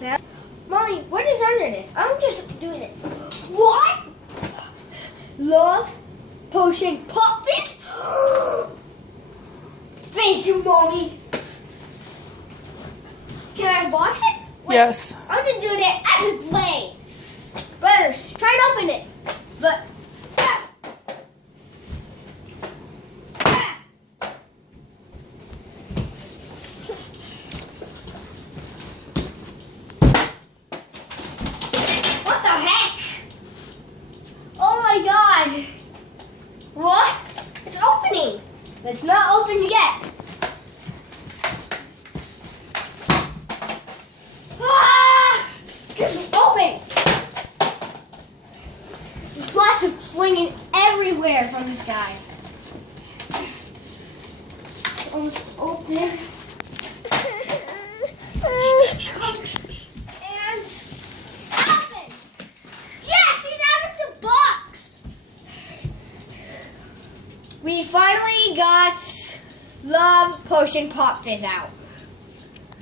Now, Mommy, what is under this? I'm just doing it. What? Love Potion Pop Fizz? Thank you, Mommy. Can I box it? Wait, Yes. I'm gonna do it the epic way. Brothers, try and open it. But what the heck? Oh my god. What? It's opening. It's not open yet. Just open! There's plastic flinging everywhere from this guy. It's almost open. And open! Yes, he's out of the box! We finally got Love Potion Pop Fizz out.